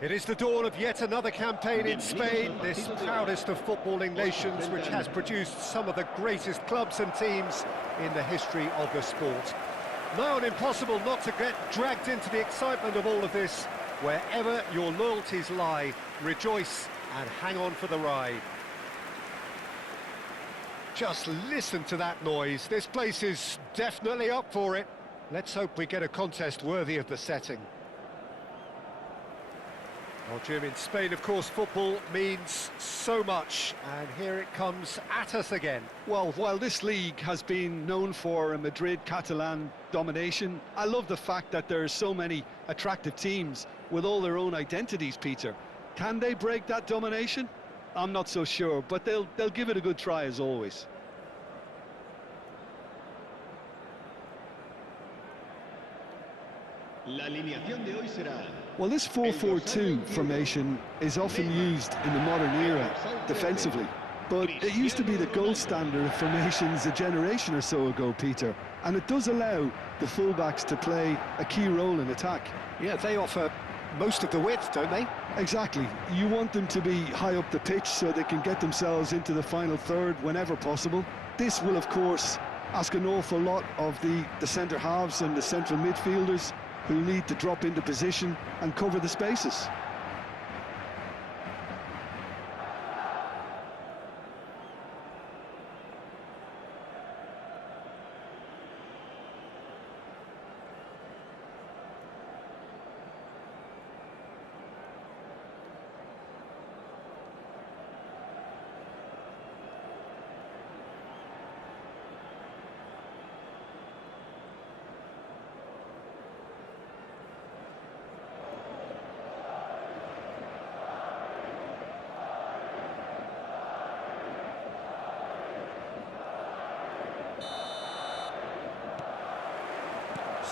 It is the dawn of yet another campaign in Spain, this proudest of footballing nations, which has produced some of the greatest clubs and teams in the history of the sport. Now, and impossible not to get dragged into the excitement of all of this. Wherever your loyalties lie, rejoice and hang on for the ride. Just listen to that noise. This place is definitely up for it. Let's hope we get a contest worthy of the setting. Well, Jim, in Spain, of course, football means so much, and here it comes at us again. Well, while this league has been known for a Madrid-Catalan domination, I love the fact that there are so many attractive teams with all their own identities, Peter. Can they break that domination? I'm not so sure, but they'll give it a good try as always. Well, this 4-4-2 formation is often used in the modern era defensively, but it used to be the gold standard of formations a generation or so ago, Peter, and it does allow the fullbacks to play a key role in attack. Yeah, they offer most of the width, don't they? Exactly. You want them to be high up the pitch so they can get themselves into the final third whenever possible. This will, of course, ask an awful lot of the centre halves and the central midfielders, who need to drop into position and cover the spaces.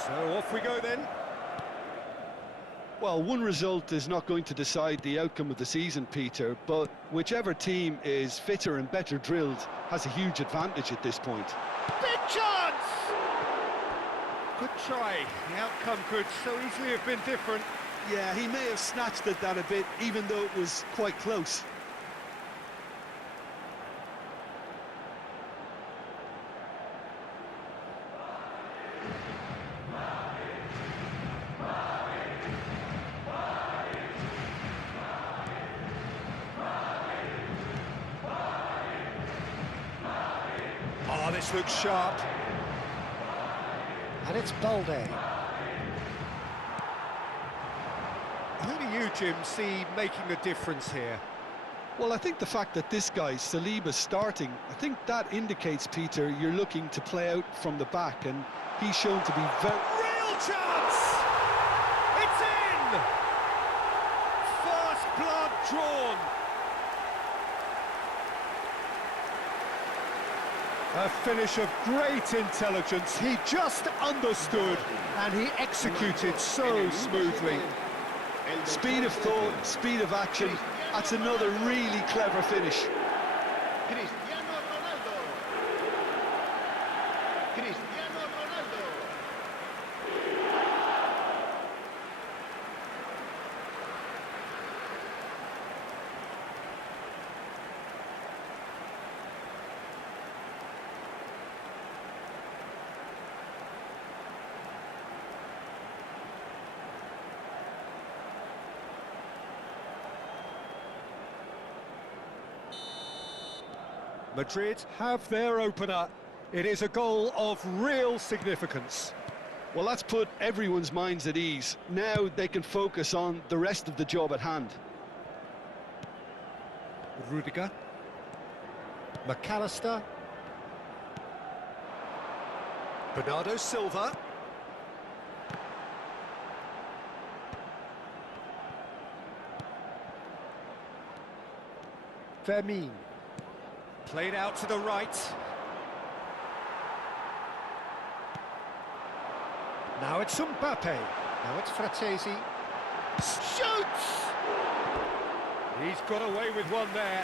So off we go then. Well, one result is not going to decide the outcome of the season, Peter, but whichever team is fitter and better drilled has a huge advantage at this point. Big chance! Good try. The outcome could so easily have been different. Yeah, he may have snatched at that a bit, even though it was quite close. Oh, this looks sharp. And it's Balde. Who do you, Jim, see making the difference here? Well, I think the fact that this guy, Saliba's starting, I think that indicates, Peter, you're looking to play out from the back, and he's shown to be very... Real chance! It's in! First blood drawn. A finish of great intelligence. He just understood and he executed so smoothly. Speed of thought, speed of action. That's another really clever finish. Madrid have their opener. It is a goal of real significance. Well, that's put everyone's minds at ease. Now they can focus on the rest of the job at hand. Rudiger. McAllister. Bernardo Silva. Fermin. Played out to the right. Now it's Mbappe. Now it's Fratesi. Shoots! He's got away with one there.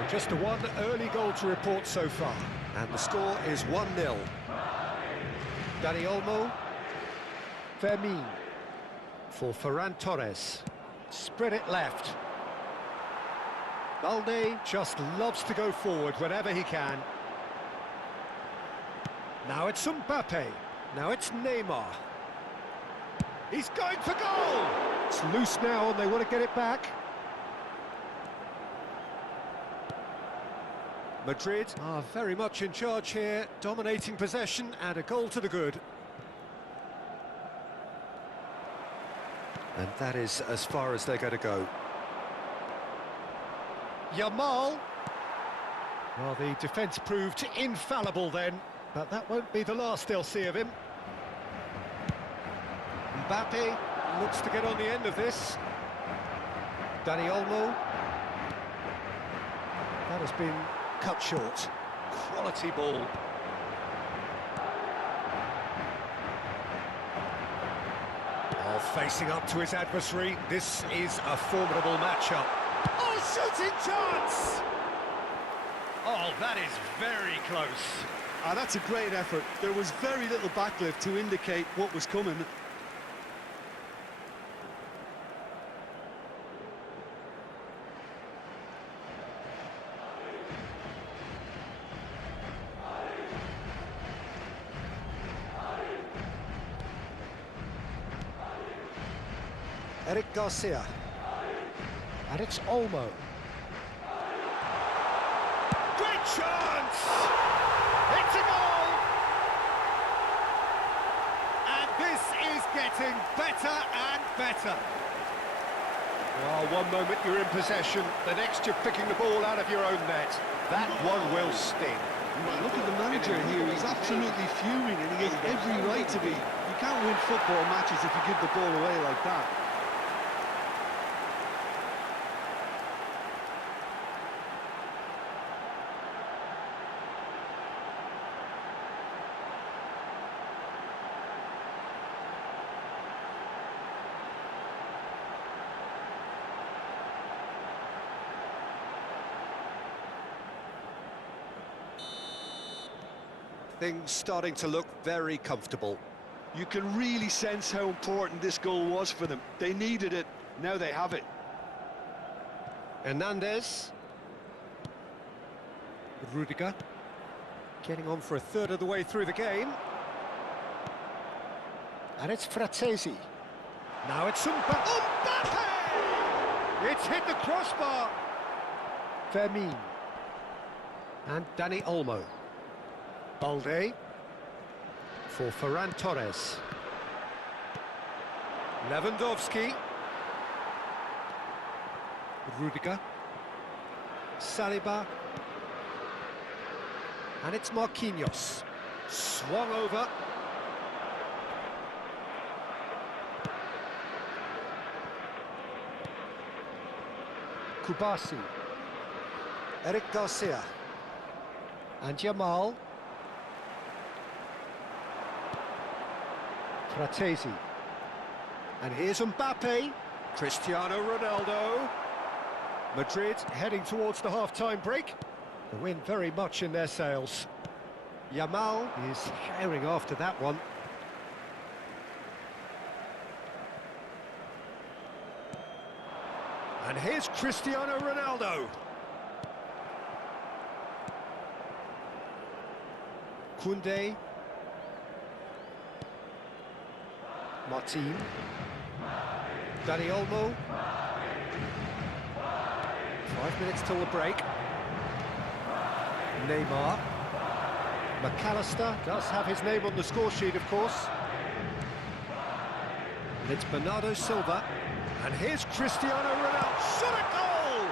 So just a one early goal to report so far. And the score is 1-0. Dani Olmo. Fermin. For Ferran Torres. Spread it left. Balde just loves to go forward whenever he can. Now it's Mbappe. Now it's Neymar. He's going for goal! It's loose now and they want to get it back. Madrid are very much in charge here, dominating possession and a goal to the good. And that is as far as they're going to go. Yamal. Well, the defence proved infallible then, but that won't be the last they'll see of him. Mbappe looks to get on the end of this. Dani Olmo. That has been cut short. Quality ball. Oh, facing up to his adversary. This is a formidable matchup. Oh, shooting chance! Oh, that is very close. Ah, that's a great effort. There was very little backlift to indicate what was coming. Eric Garcia. And it's Olmo. Great chance! It's a goal! And this is getting better and better. Oh, one moment you're in possession, the next you're picking the ball out of your own net. That one will sting. Look at the manager here, he's absolutely fuming and he has every right to be. You can't win football matches if you give the ball away like that. Things starting to look very comfortable. You can really sense how important this goal was for them. They needed it, now they have it. Hernandez. Rudiger. Getting on for a third of the way through the game. And it's Fratesi. Now it's Mbappe! It's hit the crossbar! Fermin. And Dani Olmo. Balde for Ferran Torres. Lewandowski. Rudiger. Saliba. And it's Marquinhos. Swung over. Kubasi. Eric Garcia. And Yamal. Fratesi. And here's Mbappe. Cristiano Ronaldo. Madrid heading towards the half-time break. The wind very much in their sails. Yamal is herring after that one. And here's Cristiano Ronaldo. Koundé. Martin. Dani Olmo. 5 minutes till the break. Neymar. McAllister does have his name on the score sheet, of course. And it's Bernardo Silva. And here's Cristiano Ronaldo. Shot a goal!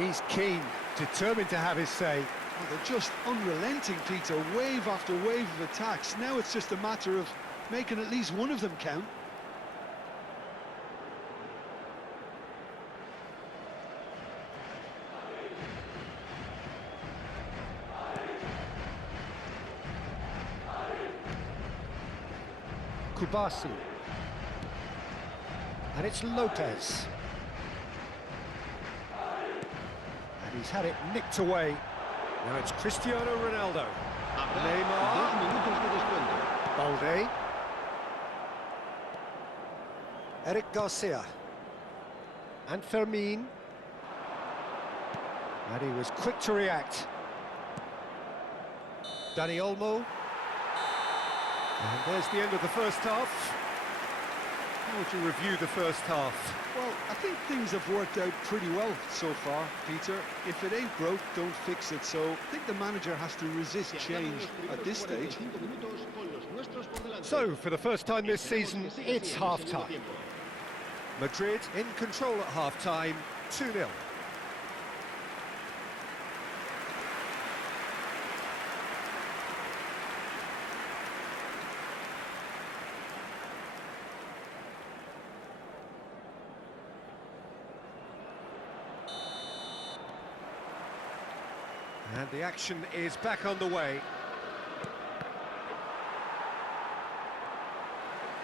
He's keen, determined to have his say. Well, they're just unrelenting, Peter. Wave after wave of attacks. Now it's just a matter of making at least one of them count. Kubasi. And it's Lopez. He's had it nicked away. Now it's Cristiano Ronaldo. Neymar. Balde. Eric Garcia. And Fermin. And he was quick to react. Dani Olmo. And there's the end of the first half. How would you review the first half? Well, I think things have worked out pretty well so far, Peter. If it ain't broke, don't fix it. So I think the manager has to resist change at this stage. So, for the first time this season, it's half-time. Madrid in control at half-time, 2-0. And the action is back underway.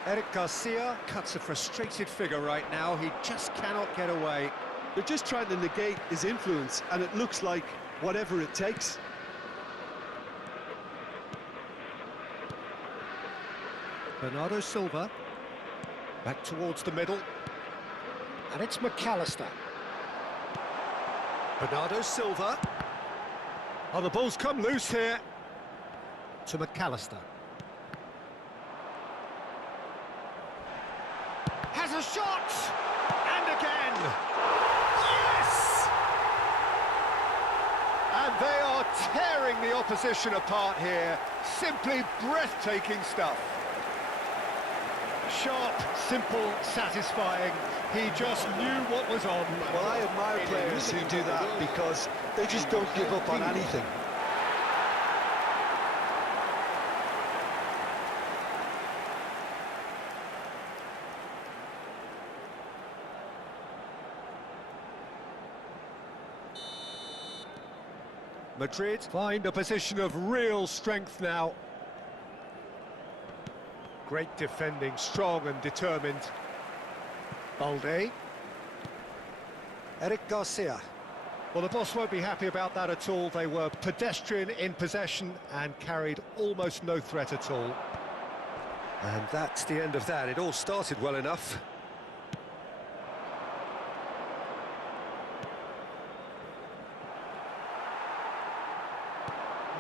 Eric Garcia cuts a frustrated figure right now. He just cannot get away. They're just trying to negate his influence, and it looks like whatever it takes. Bernardo Silva. Back towards the middle. And it's McAllister. Bernardo Silva. Oh, the ball's come loose here. To McAllister. Has a shot! And again! Yes! And they are tearing the opposition apart here. Simply breathtaking stuff. Sharp, simple, satisfying. He just knew what was on. Well, I admire players who do that because they just don't give up on anything. Madrid find a position of real strength now. Great defending, strong and determined. Balde. Eric Garcia. Well, the boss won't be happy about that at all. They were pedestrian in possession and carried almost no threat at all. And that's the end of that. It all started well enough.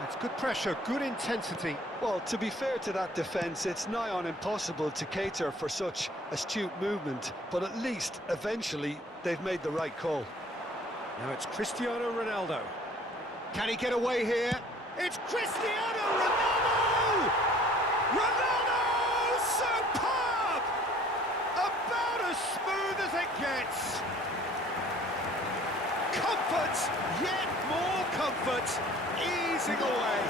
That's good pressure, good intensity. Well, to be fair to that defence, it's nigh on impossible to cater for such astute movement, but at least, eventually, they've made the right call. Now it's Cristiano Ronaldo. Can he get away here? It's Cristiano Ronaldo! Ronaldo! Superb! About as smooth as it gets. Comfort, yet more comfort, easing away.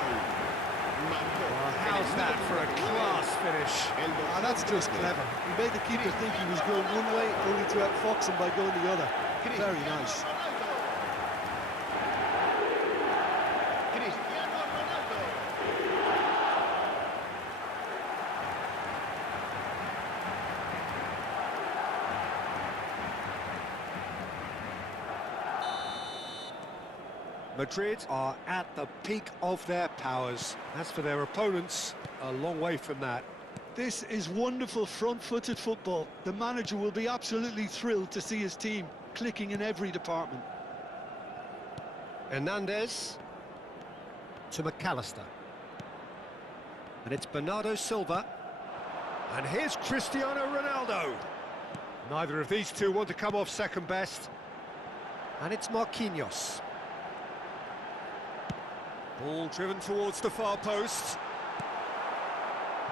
Well, how's that for a class finish? That's just clever. He made the keeper think he was going one way, only to outfox him by going the other. Very nice. Madrid are at the peak of their powers. As for their opponents, a long way from that. This is wonderful front-footed football. The manager will be absolutely thrilled to see his team clicking in every department. Hernandez to McAllister. And it's Bernardo Silva. And here's Cristiano Ronaldo. Neither of these two want to come off second best. And it's Marquinhos. Ball driven towards the far post.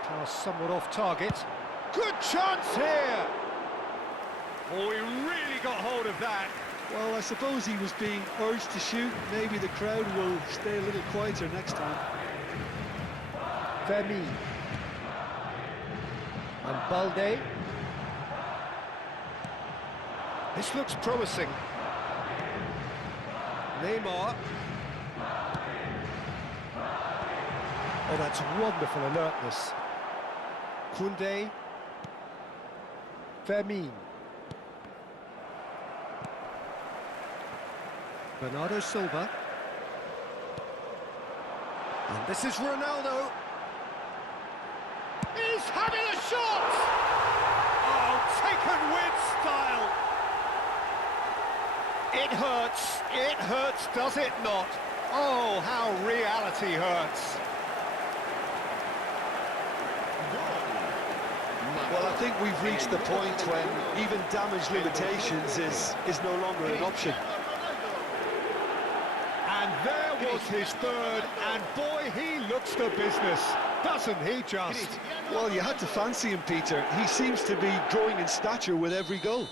Pass somewhat off target. Good chance here! Oh, he really got hold of that. Well, I suppose he was being urged to shoot. Maybe the crowd will stay a little quieter next time. Fermin. And Balde. This looks promising. Neymar. Oh, that's wonderful alertness. Koundé. Fermin. Bernardo Silva. And this is Ronaldo. He's having a shot! Oh, taken with style. It hurts, does it not? Oh, how reality hurts. Well, I think we've reached the point when even damage limitations is no longer an option. And there was his third, and boy, he looks the business, doesn't he just? Well, you had to fancy him, Peter. He seems to be growing in stature with every goal.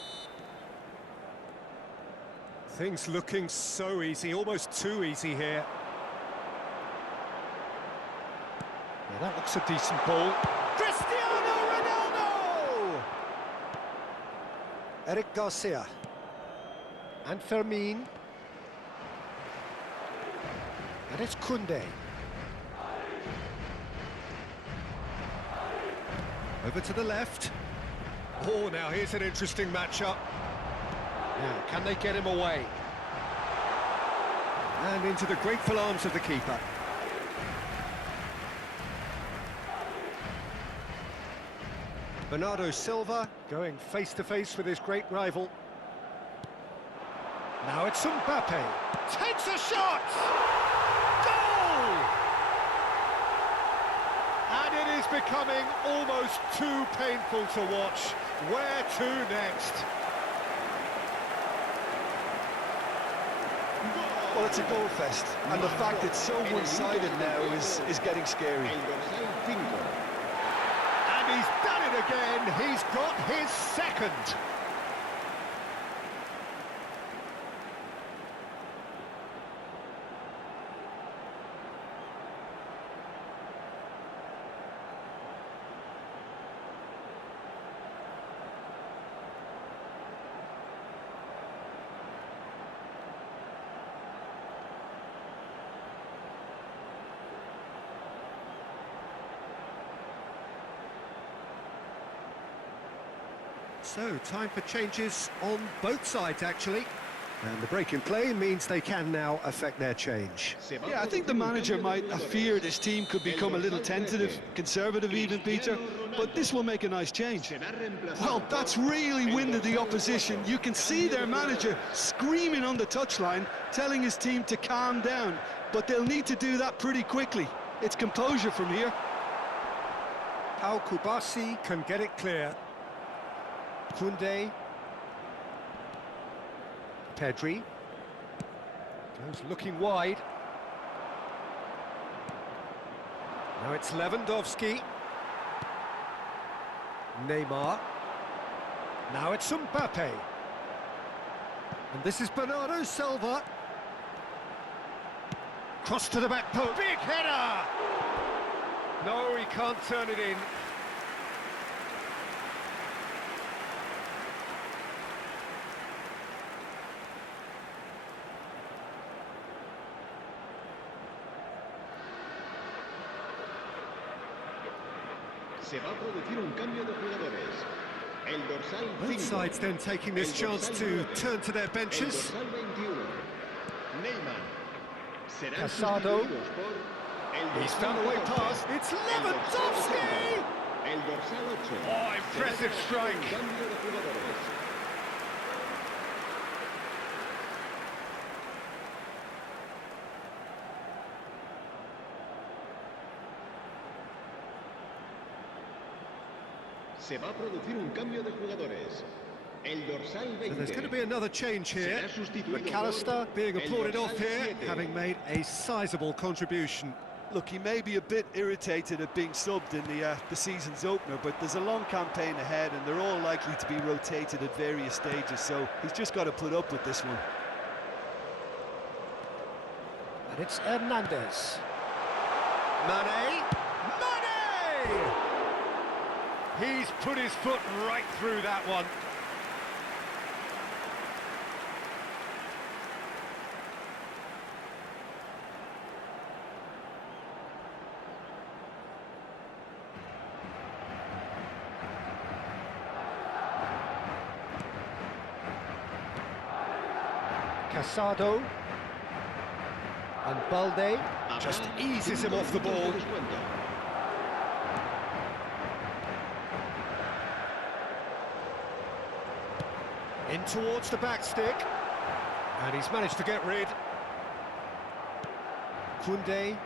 Things looking so easy, almost too easy here. Yeah, that looks a decent ball. Cristiano Ronaldo! Eric Garcia. And Fermin. And it's Koundé. Over to the left. Oh, now here's an interesting matchup. Now, can they get him away? And into the grateful arms of the keeper. Bernardo Silva going face-to-face with his great rival. Now it's Mbappe. Takes a shot! Goal! And it is becoming almost too painful to watch. Where to next? Well, it's a goal fest, and the fact it's so one-sided now is getting scary. And he's done it again, he's got his second. So, time for changes on both sides, actually. And the break in play means they can now affect their change. Yeah, I think the manager might have feared his team could become a little tentative, conservative even, Peter, but this will make a nice change. Well, that's really winded the opposition. You can see their manager screaming on the touchline, telling his team to calm down, but they'll need to do that pretty quickly. It's composure from here. How Kubasi can get it clear. Koundé. Pedri. Goes looking wide. Now it's Lewandowski. Neymar. Now it's Mbappe. And this is Bernardo Silva. Cross to the back post. Big header! No, he can't turn it in. Se va a producir un cambio de jugadores. El dorsal 5. Both sides then taking this chance to turn to their benches. El dorsal 21. Neymar. Serán Casado. sustituidos por el He's dorsal found a way 14. past. It's El Lewandowski! El dorsal 8. Oh, impressive strike. Un cambio de jugadores. Se va a producir un cambio de jugadores. El dorsal 20. So there's going to be another change here. McAllister being applauded off here, having made a sizable contribution. Look, he may be a bit irritated at being subbed in the season's opener, but there's a long campaign ahead and they're all likely to be rotated at various stages, so he's just got to put up with this one. And it's Hernandez. Mane. Mane! He's put his foot right through that one. Casado. And Balde just eases him off the ball. In towards the back stick. And he's managed to get rid. Koundé.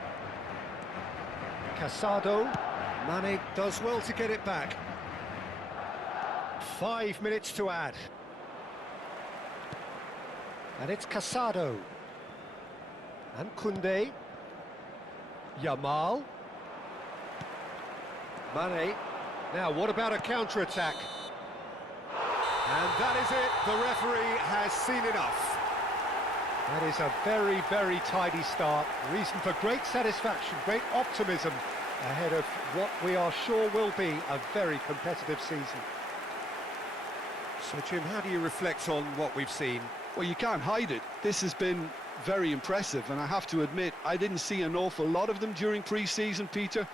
Casado. Mane does well to get it back. 5 minutes to add. And it's Casado. And Koundé. Yamal. Mane. Now, what about a counter-attack? And that is it. The referee has seen enough. That is a very, very tidy start. Reason for great satisfaction, great optimism ahead of what we are sure will be a very competitive season. So, Jim, how do you reflect on what we've seen? Well, you can't hide it. This has been very impressive, and I have to admit, I didn't see an awful lot of them during pre-season, Peter,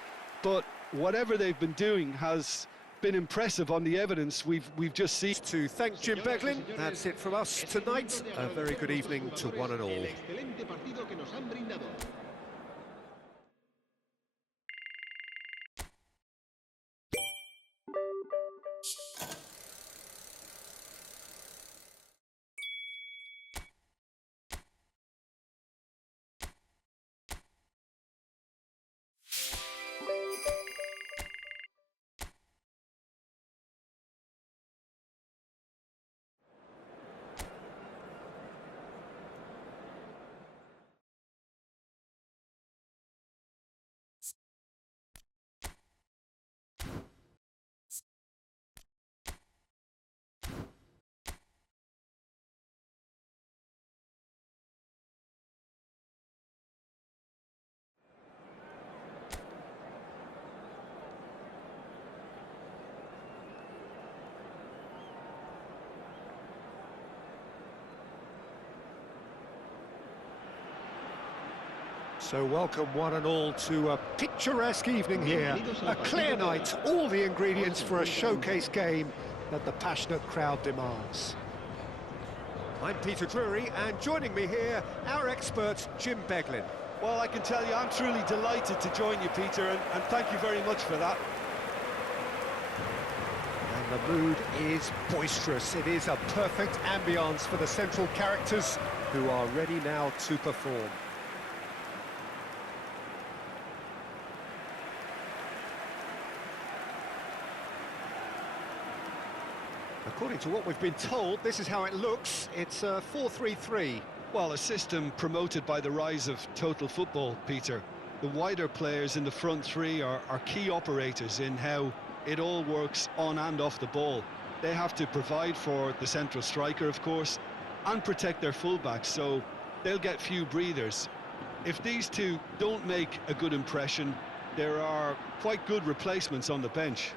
but whatever they've been doing has been impressive on the evidence we've just seen. To thank Jim Beglin, that's it from us tonight. A very good evening to one and all. So welcome one and all to a picturesque evening here, a clear night, all the ingredients for a showcase game that the passionate crowd demands. I'm Peter Drury, and joining me here, our expert Jim Beglin. Well, I can tell you I'm truly delighted to join you, Peter, and thank you very much for that. And the mood is boisterous. It is a perfect ambience for the central characters who are ready now to perform. According to what we've been told, this is how it looks. It's a 4-3-3. Well, a system promoted by the rise of total football, Peter. The wider players in the front three are key operators in how it all works on and off the ball. They have to provide for the central striker, of course, and protect their fullbacks, so they'll get few breathers. If these two don't make a good impression, there are quite good replacements on the bench.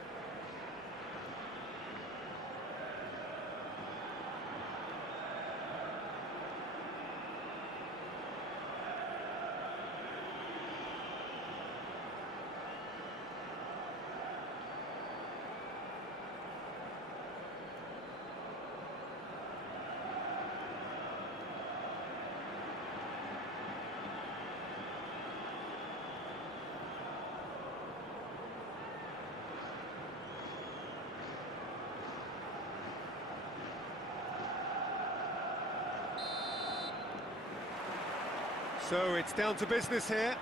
So it's down to business here.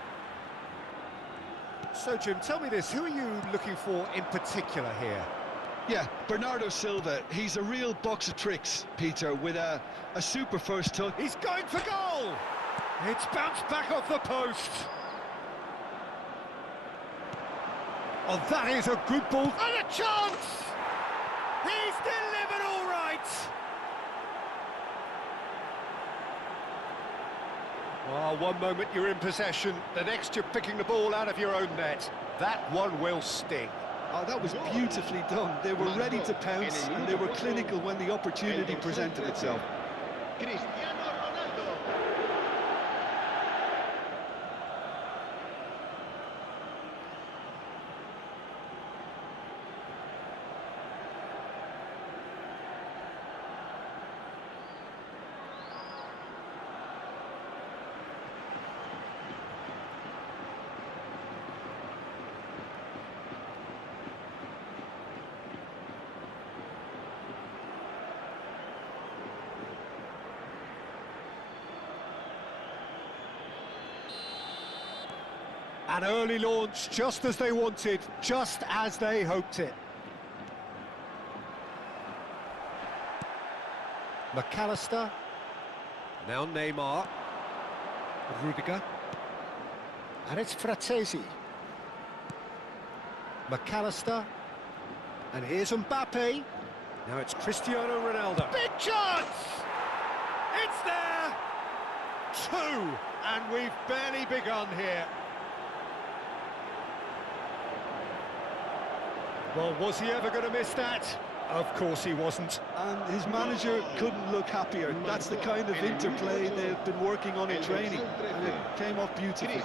So, Jim, tell me this, who are you looking for in particular here? Yeah, Bernardo Silva, he's a real box of tricks, Peter, with a super first touch. He's going for goal! It's bounced back off the post. Oh, that is a good ball. And a chance! He's delivered all right! Oh, one moment you're in possession, the next you're picking the ball out of your own net. That one will sting. Oh, that was beautifully done. They were ready to pounce, and they were clinical when the opportunity presented itself. An early launch, just as they wanted, just as they hoped it. McAllister. Now Neymar. Rudiger. And it's Fratesi. McAllister. And here's Mbappe. Now it's Cristiano Ronaldo. Big chance! It's there! 2, and we've barely begun here. Well, was he ever going to miss that? Of course he wasn't. And his manager couldn't look happier. That's the kind of interplay they've been working on in training, and it came off beautifully.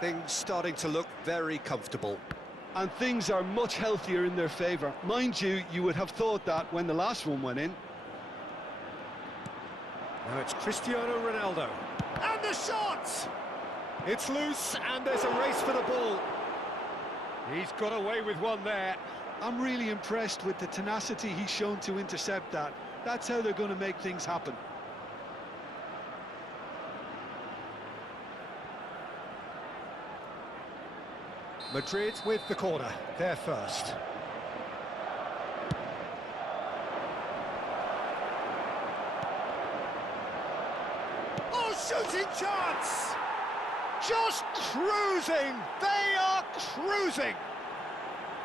Things starting to look very comfortable. And things are much healthier in their favour. Mind you, you would have thought that when the last one went in. Now it's Cristiano Ronaldo. And the shot! It's loose, and there's a race for the ball. He's got away with one there. I'm really impressed with the tenacity he's shown to intercept that. That's how they're going to make things happen. Madrid with the corner, they're first. Oh, shooting chance! Just cruising! They are cruising!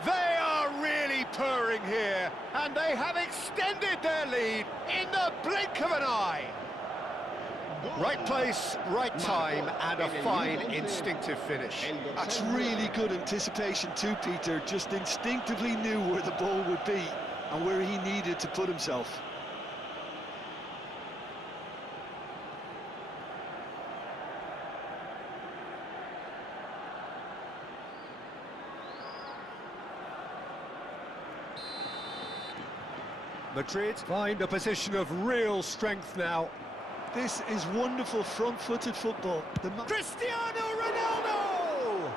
They are really purring here, and they have extended their lead in the blink of an eye. Right place, right time, and a fine instinctive finish. That's really good anticipation too, Peter. Just instinctively knew where the ball would be and where he needed to put himself. Madrid find a position of real strength now. This is wonderful front-footed football. Cristiano Ronaldo!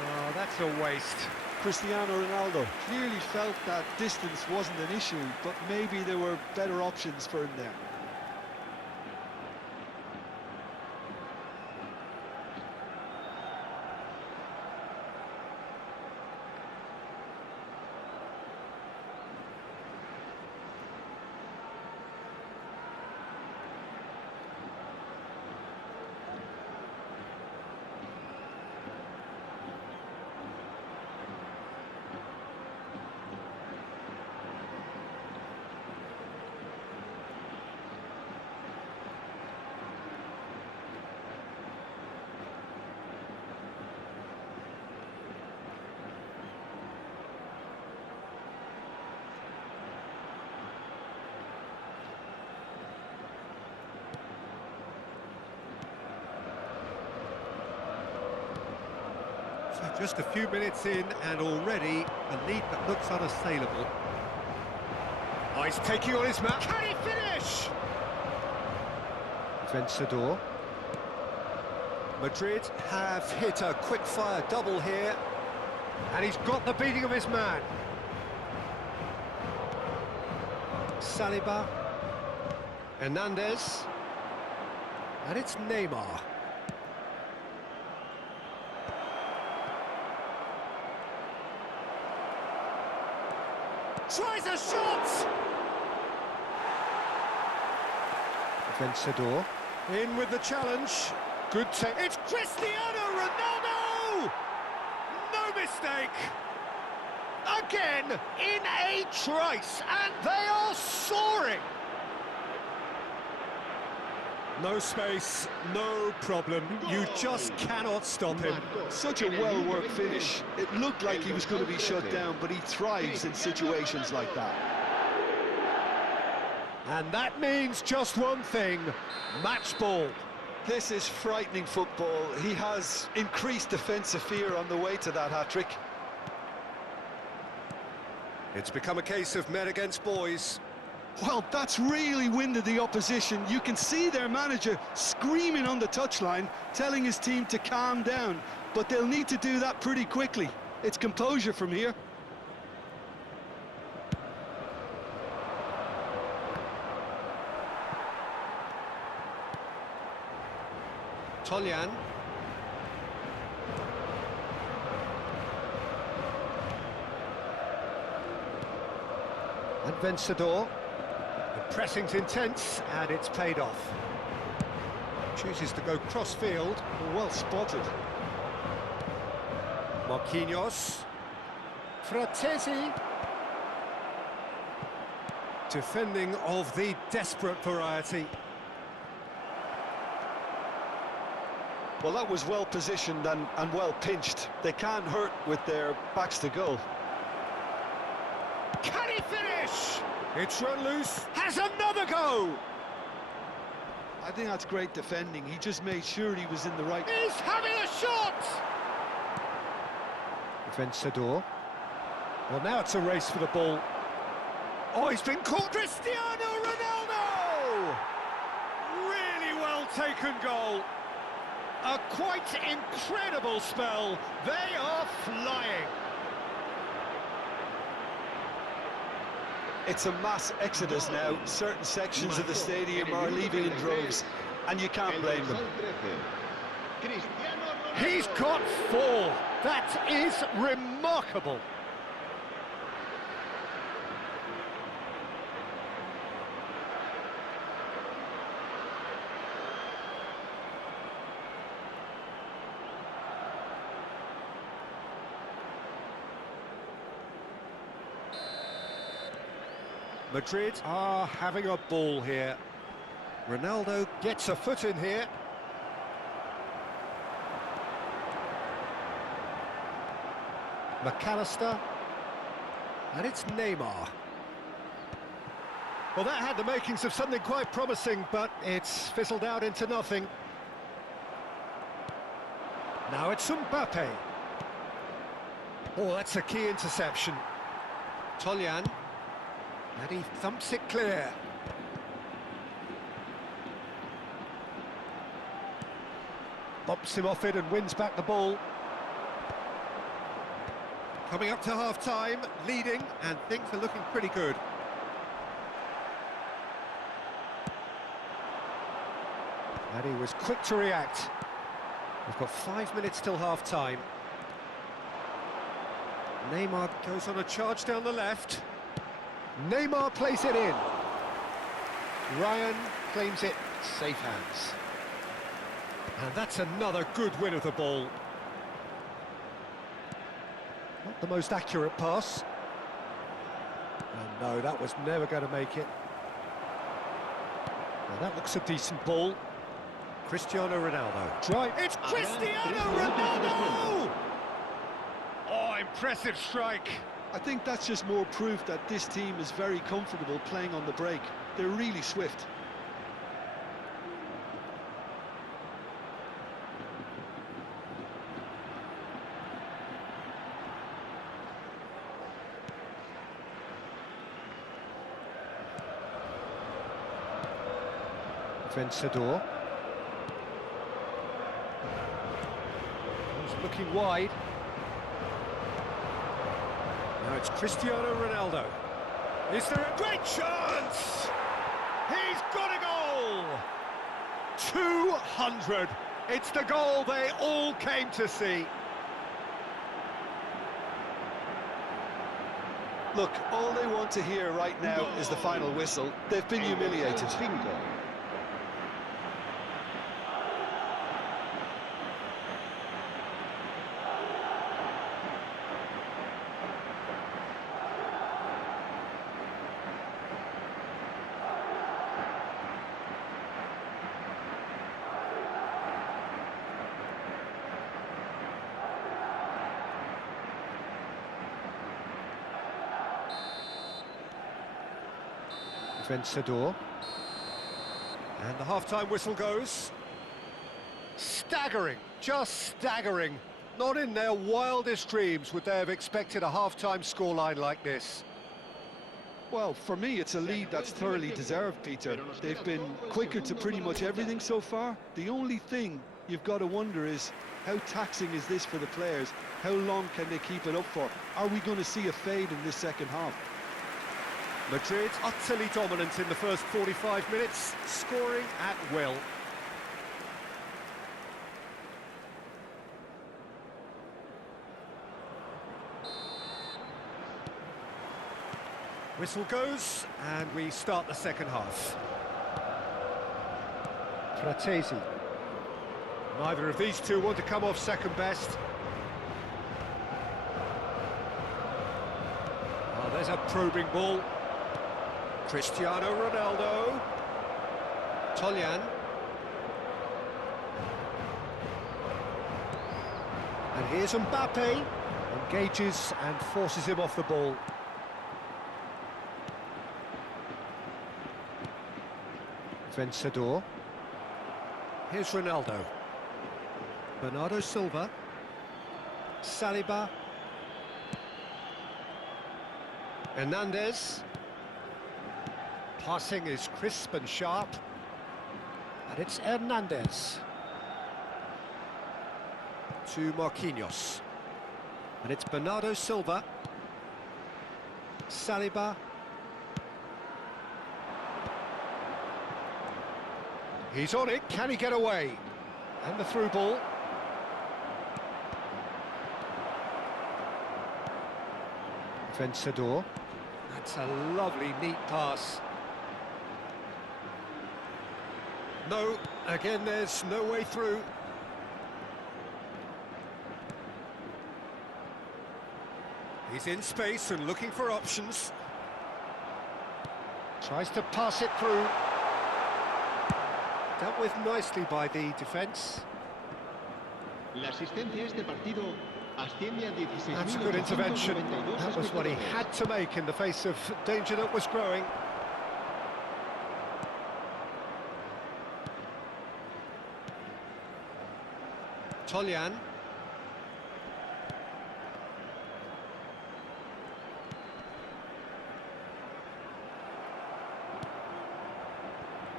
Oh, that's a waste. Cristiano Ronaldo clearly felt that distance wasn't an issue, but maybe there were better options for him there. So just a few minutes in, and already a lead that looks unassailable. Oh, he's taking on his man. Can he finish? Vencedor. Madrid have hit a quick-fire double here, and he's got the beating of his man. Saliba. Hernandez. And it's Neymar. Tries a shot! Vencedor. In with the challenge. Good take. It's Cristiano Ronaldo! No mistake! Again, in a trice, and they are soaring! No space, no problem. You just cannot stop him. Such a well-worked finish. It looked like he was going to be shut down, but he thrives in situations like that. And that means just one thing, match ball. This is frightening football. He has increased defensive fear on the way to that hat-trick. It's become a case of men against boys. Well, that's really winded the opposition. You can see their manager screaming on the touchline, telling his team to calm down. But they'll need to do that pretty quickly. It's composure from here. Toljan. And Vencedor. The pressing's intense, and it's paid off. Chooses to go cross-field. Well spotted. Marquinhos. Fratesi. Defending of the desperate variety. Well, that was well positioned and well pinched. They can't hurt with their backs to goal. Can he finish? It's run loose. Has another go. I think that's great defending. He just made sure he was in the right... He's having a shot! Vencedor. Well, now it's a race for the ball. Oh, he's been caught. Cristiano Ronaldo! Really well taken goal. A quite incredible spell. They are flying. It's a mass exodus now. Certain sections of the stadium are leaving in droves, and you can't blame them. He's got 4. That is remarkable. Madrid are having a ball here. Ronaldo gets a foot in here. McAllister. And it's Neymar. Well, that had the makings of something quite promising, but it's fizzled out into nothing. Now it's Mbappe. Oh, that's a key interception. Toljan. And he thumps it clear. Bumps him off it and wins back the ball. Coming up to half-time, leading, and things are looking pretty good. And he was quick to react. We've got 5 minutes till half-time. Neymar goes on a charge down the left. Neymar plays it in. Ryan claims it, safe hands. And that's another good win of the ball. Not the most accurate pass. And no, that was never going to make it. Well, that looks a decent ball. Cristiano Ronaldo. Try. It's Cristiano Ronaldo! Oh, impressive strike. I think that's just more proof that this team is very comfortable playing on the break. They're really swift. Vencedor. He's looking wide. Now it's Cristiano Ronaldo. Is there a great chance? He's got a goal! 200. It's the goal they all came to see. Look, all they want to hear right now is the final whistle. They've been humiliated. Vencedor. And the half-time whistle goes. Staggering, just staggering. Not in their wildest dreams would they have expected a half-time scoreline like this. Well, for me, it's a lead that's thoroughly deserved, Peter. They've been quicker to pretty much everything so far. The only thing you've got to wonder is, how taxing is this for the players? How long can they keep it up for? Are we going to see a fade in this second half? Madrid utterly dominant in the first 45 minutes, scoring at will. Whistle goes, and we start the second half. Fratesi. Neither of these two want to come off second best. Oh, there's a probing ball. Cristiano Ronaldo. Toljan. And here's Mbappe. Engages and forces him off the ball. Vencedor. Here's Ronaldo. Bernardo Silva. Saliba. Hernandez. Passing is crisp and sharp. And it's Hernandez. To Marquinhos. And it's Bernardo Silva. Saliba. He's on it, can he get away? And the through ball. Vencedor. That's a lovely, neat pass. No, again there's no way through. He's in space and looking for options. Tries to pass it through. Dealt with nicely by the defence. La asistencia a este partido asciende a 16. That's a good intervention. That was what he had to make in the face of danger that was growing. Toljan.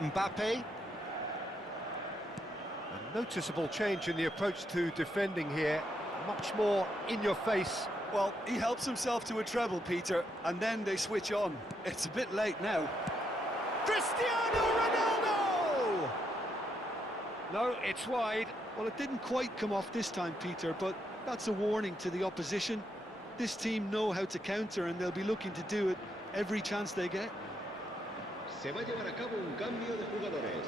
Mbappe. A noticeable change in the approach to defending here. Much more in your face. Well, he helps himself to a treble, Peter, and then they switch on. It's a bit late now. Cristiano Ronaldo! No, it's wide. Well, it didn't quite come off this time, Peter, but that's a warning to the opposition. This team know how to counter, and they'll be looking to do it every chance they get. Se va a llevar a cabo un cambio de jugadores.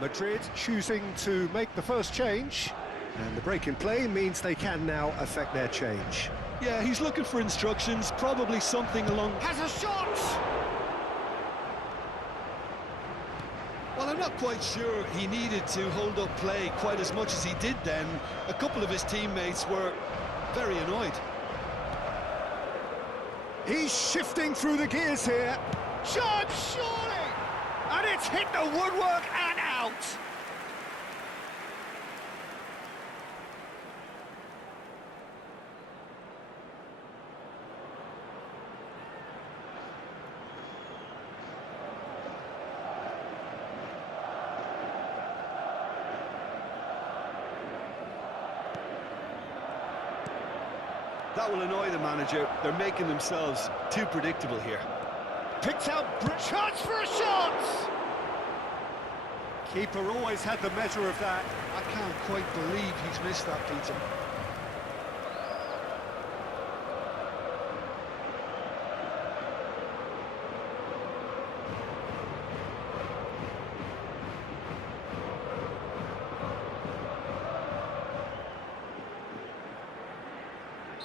Madrid choosing to make the first change, and the break in play means they can now affect their change. Yeah, he's looking for instructions, probably something along... Has a shot! Well, I'm not quite sure he needed to hold up play quite as much as he did then. A couple of his teammates were very annoyed. He's shifting through the gears here. Chance, surely! And it's hit the woodwork and out! That will annoy the manager. They're making themselves too predictable here. Picked out, chance for a shot! Keeper always had the measure of that. I can't quite believe he's missed that, Peter.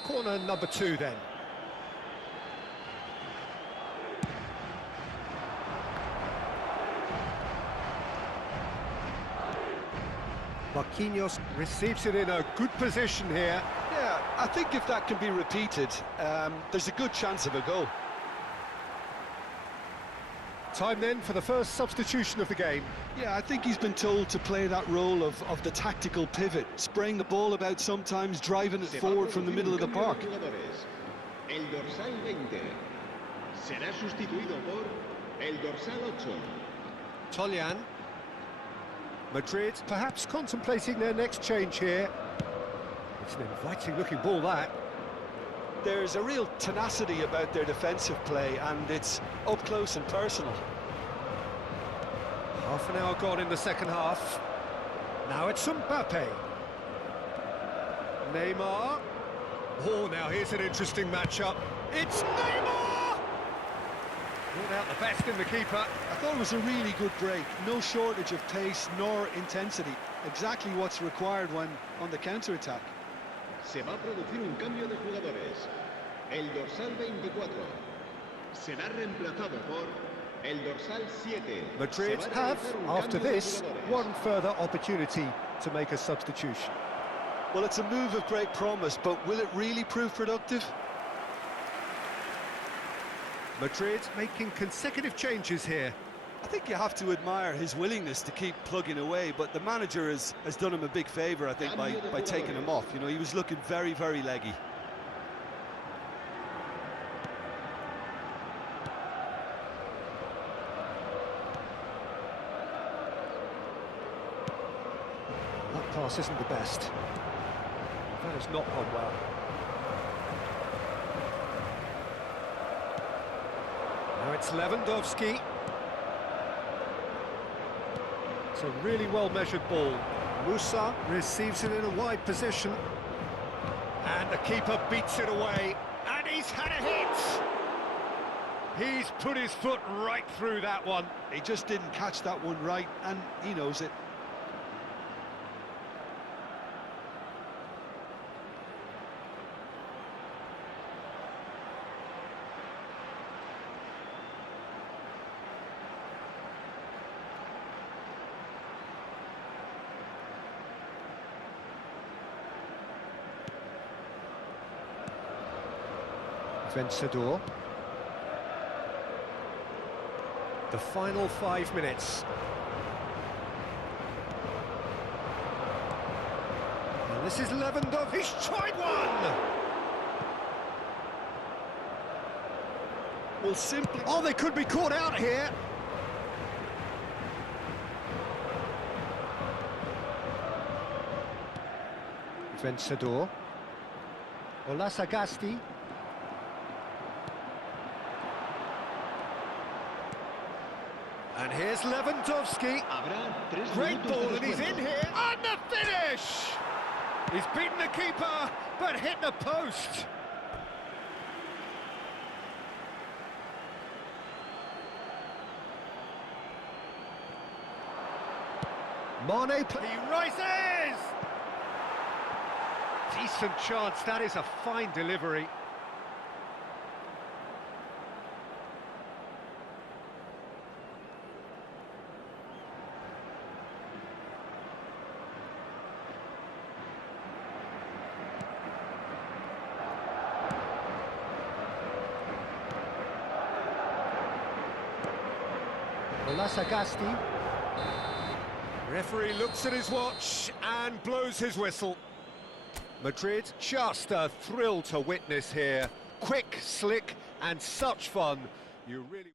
Corner number 2 then. Marquinhos receives it in a good position here. Yeah, I think if that can be repeated, there's a good chance of a goal. Time then for the first substitution of the game. Yeah, I think he's been told to play that role of the tactical pivot, spraying the ball about sometimes, driving it forward from the middle of the park. El dorsal 20 será sustituido por el dorsal 8. Tolyan. Madrid perhaps contemplating their next change here. It's an inviting looking ball, that. There's a real tenacity about their defensive play, and it's up close and personal. Half an hour gone in the second half. Now it's Mbappe. Neymar. Oh, now here's an interesting matchup. It's Neymar! Brought out the best in the keeper. I thought it was a really good break. No shortage of pace nor intensity. Exactly what's required when on the counter-attack. Se va a producir un cambio de jugadores. El dorsal 24 será reemplazado por el dorsal 7. Madrid have, after this, one further opportunity to make a substitution. Well, it's a move of great promise, but will it really prove productive? Madrid making consecutive changes here. I think you have to admire his willingness to keep plugging away, but the manager has done him a big favour, I think, by taking him off. You know, he was looking very, very leggy. That pass isn't the best. That has not gone well. Now it's Lewandowski. It's a really well-measured ball. Musa receives it in a wide position. And the keeper beats it away. And he's had a hit! He's put his foot right through that one. He just didn't catch that one right, and he knows it. Vencedor. The final 5 minutes. And this is Lewandowski. He's tried one! Well, simply... Oh, they could be caught out here. Vencedor. Olasagasti. And here's Lewandowski. Great ball, and he's in here. And the finish! He's beaten the keeper, but hit the post. Mane, he rises! Decent chance, that is a fine delivery. Olasagasti. Referee looks at his watch and blows his whistle. Madrid, just a thrill to witness here. Quick, slick, and such fun. You really...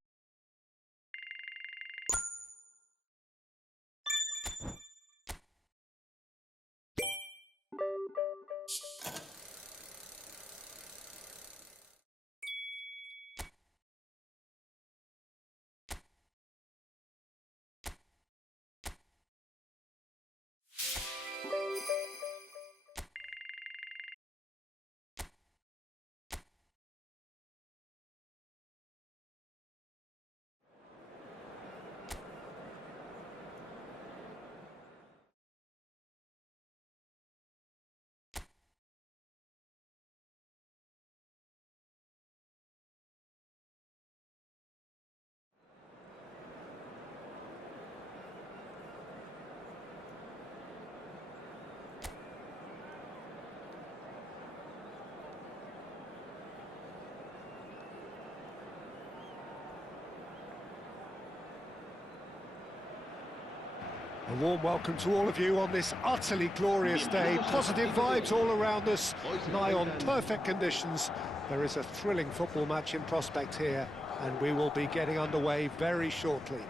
A warm welcome to all of you on this utterly glorious day. Positive vibes all around us, nigh on perfect conditions. There is a thrilling football match in prospect here, and we will be getting underway very shortly.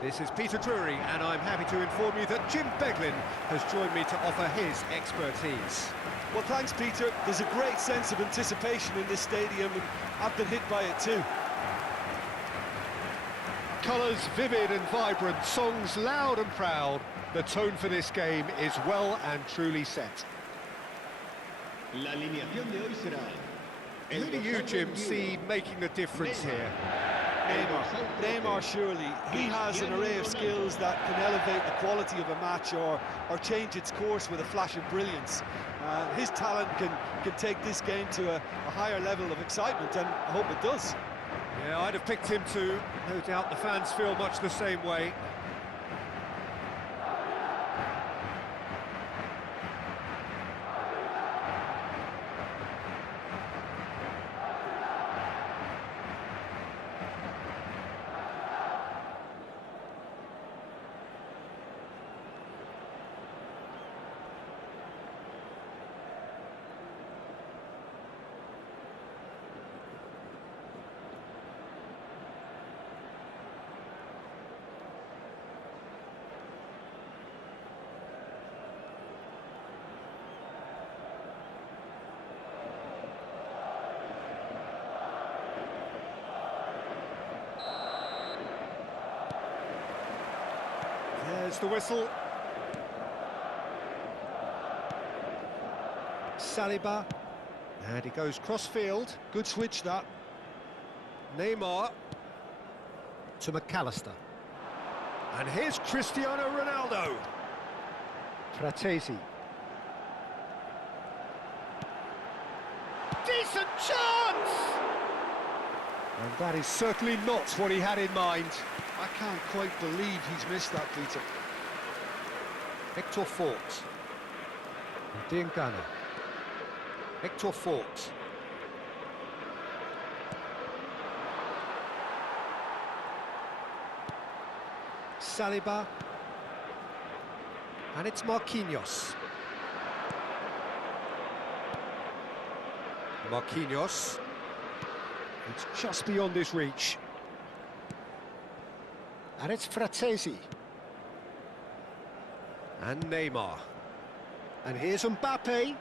This is Peter Drury, and I'm happy to inform you that Jim Beglin has joined me to offer his expertise. Well, thanks, Peter. There's a great sense of anticipation in this stadium, and I've been hit by it too. Colours vivid and vibrant, songs loud and proud. The tone for this game is well and truly set. La alineación de hoy será... Who do you, Jim, see making the difference here? Neymar, surely. He has an array of skills that can elevate the quality of a match or change its course with a flash of brilliance. His talent can take this game to a higher level of excitement, and I hope it does. Yeah, I'd have picked him too. No doubt the fans feel much the same way. There's the whistle. Saliba. And he goes cross-field. Good switch, that. Neymar to McAllister. And here's Cristiano Ronaldo. Fratesi. Decent chance! And that is certainly not what he had in mind. I can't quite believe he's missed that, Peter. Hector Fort. Diangana. Hector Fort. Saliba. And it's Marquinhos. Marquinhos. It's just beyond his reach. And it's Fratesi. And Neymar. And here's Mbappe.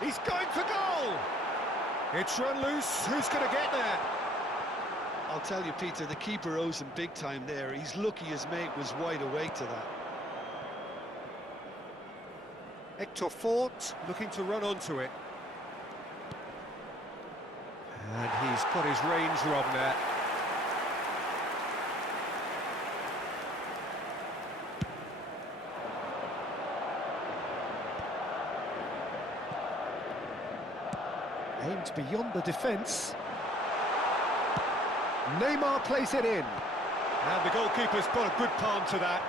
He's going for goal! It's run loose. Who's going to get there? I'll tell you, Peter, the keeper owes him big time there. He's lucky his mate was wide awake to that. Hector Fort looking to run onto it. And he's got his range wrong there. Aimed beyond the defence. Neymar plays it in. And the goalkeeper's got a good palm to that.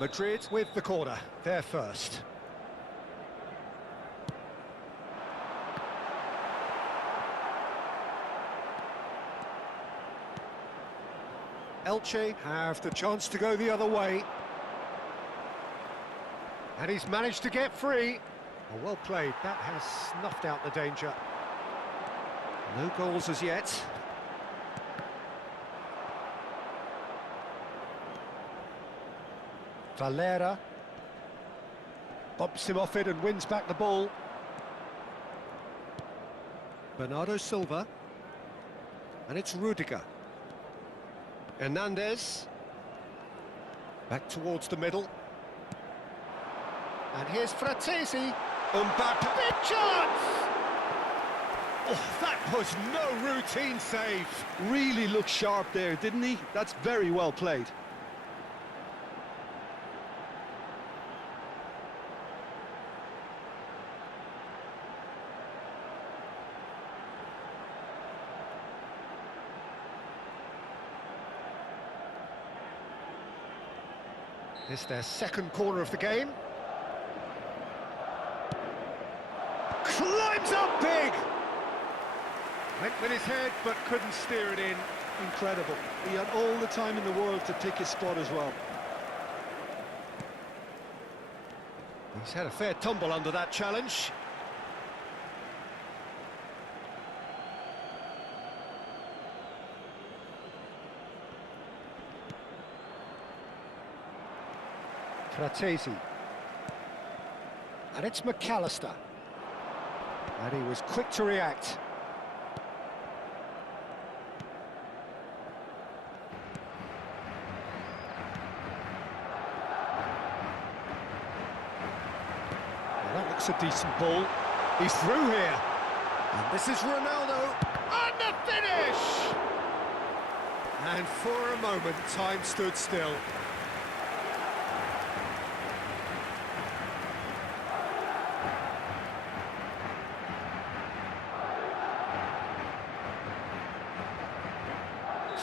Madrid with the corner, they're first. Elche have the chance to go the other way. And he's managed to get free. Oh, well played, that has snuffed out the danger. No goals as yet. Valera bumps him off it and wins back the ball. Bernardo Silva. And it's Rudiger. Hernandez. Back towards the middle. And here's Fratesi. Mbappe. Big chance! Oh, that was no routine save. Really looked sharp there, didn't he? That's very well played. It's their second corner of the game. Climbs up big! Went with his head, but couldn't steer it in. Incredible. He had all the time in the world to pick his spot as well. He's had a fair tumble under that challenge. Fratesi. And it's McAllister. And he was quick to react. Well, that looks a decent ball. He's through here. And this is Ronaldo. And the finish! And for a moment, time stood still.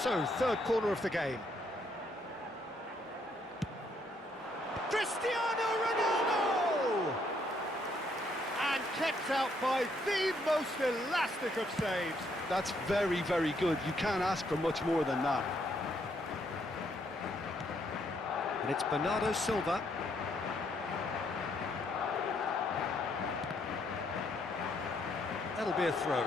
So, third corner of the game. Cristiano Ronaldo! And kept out by the most elastic of saves. That's very, very good. You can't ask for much more than that. And it's Bernardo Silva. That'll be a throw.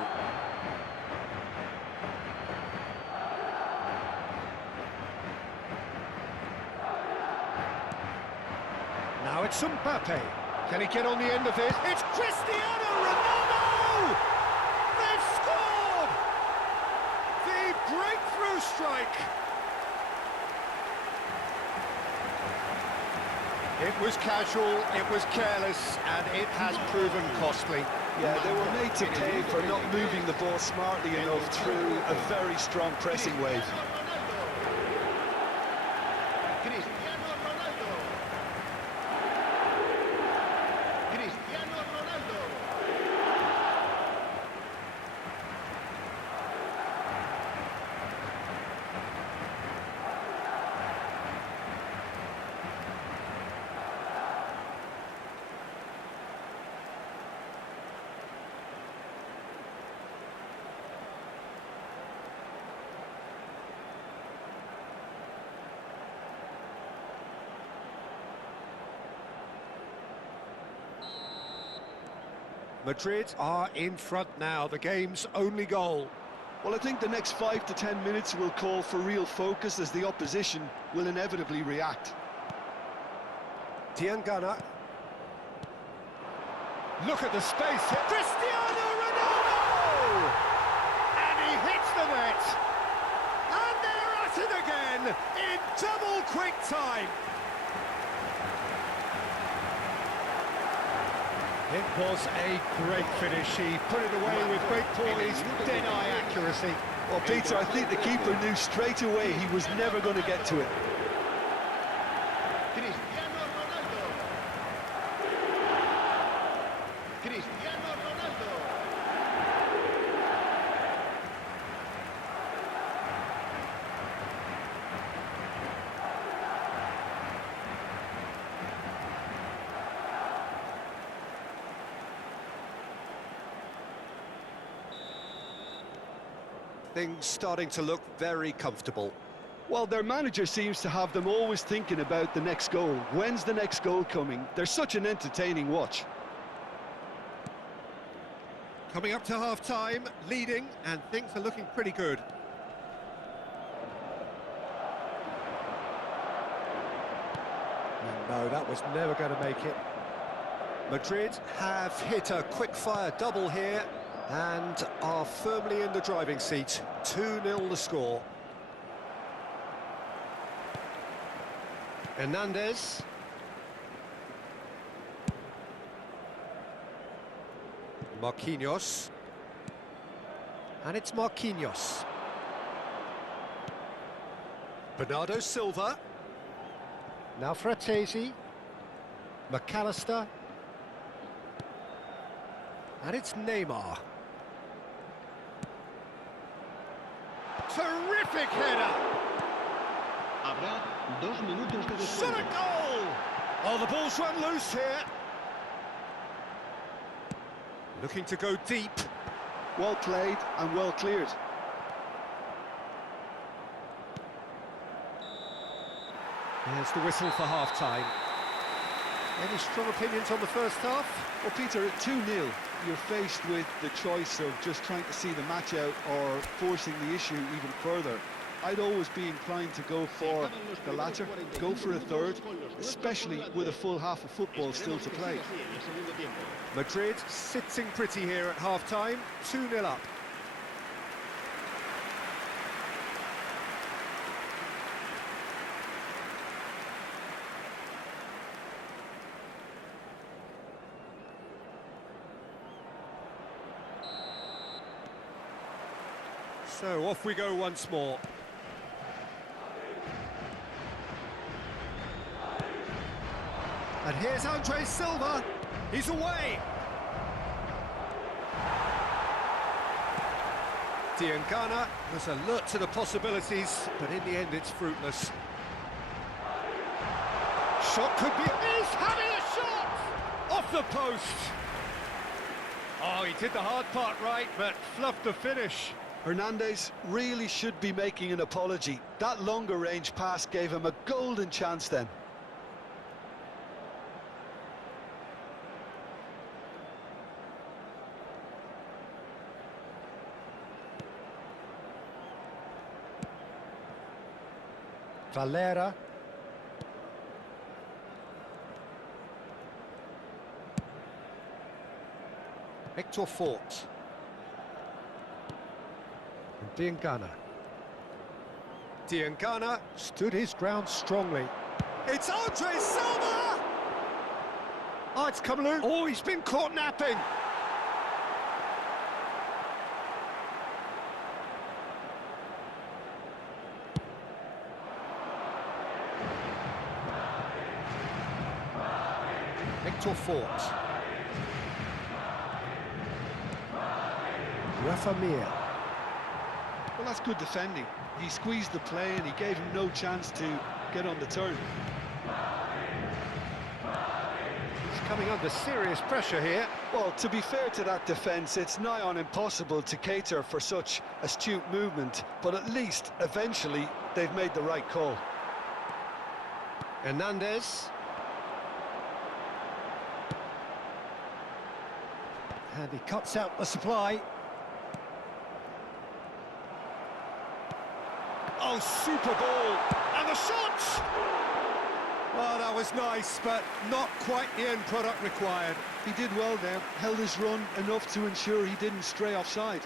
Now it's Mbappe. Can he get on the end of it? It's Cristiano Ronaldo! They've scored! The breakthrough strike! It was casual, it was careless, and it has proven costly. Yeah, they were made to pay for not moving the ball smartly enough through a very strong pressing wave. Madrid are in front now, the game's only goal. Well, I think the next 5 to 10 minutes will call for real focus as the opposition will inevitably react. Tiangana. Look at the space here. Cristiano Ronaldo! And he hits the net. And they're at it again in double quick time. It was a great finish. He put it away with great poise, dead-eye accuracy. Well, Peter, I think the keeper knew straight away he was never going to get to it. Cristiano Ronaldo. Cristiano Ronaldo. Things starting to look very comfortable. Well, their manager seems to have them always thinking about the next goal. When's the next goal coming? They're such an entertaining watch. Coming up to half-time, leading, and things are looking pretty good. No, that was never going to make it. Madrid have hit a quick-fire double here and are firmly in the driving seat. 2-0 the score. Hernandez. Marquinhos. And it's Marquinhos. Bernardo Silva. Now Fratesi. McAllister. And it's Neymar. Terrific header! Habrá 2 minutos de Shot a descuento. goal! Oh, the ball's run loose here. Looking to go deep. Well played and well cleared. There's the whistle for half-time. Any strong opinions on the first half? Well, Peter, at 2-0, you're faced with the choice of just trying to see the match out or forcing the issue even further. I'd always be inclined to go for the latter, go for a third, especially with a full half of football still to play. Madrid sitting pretty here at half-time, 2-0 up. So off we go once more. And here's Andre Silva. He's away. Diangana was alert to the possibilities, but in the end it's fruitless. Shot could be... He's having a shot! Off the post! Oh, he did the hard part right, but fluffed the finish. Hernandez really should be making an apology. That longer range pass gave him a golden chance then. Valera. Hector Fort. And Diangana. Diangana stood his ground strongly. It's Andre Silva! Oh, it's come loose. Oh, he's been caught napping. Hector Fort. Rafa Mir. Well, that's good defending. He squeezed the play and he gave him no chance to get on the turn. He's coming under serious pressure here. Well, to be fair to that defence, it's nigh on impossible to cater for such astute movement, but at least, eventually, they've made the right call. Hernandez. And he cuts out the supply. Oh, super ball! And the shot! Oh, that was nice, but not quite the end product required. He did well there, held his run enough to ensure he didn't stray offside.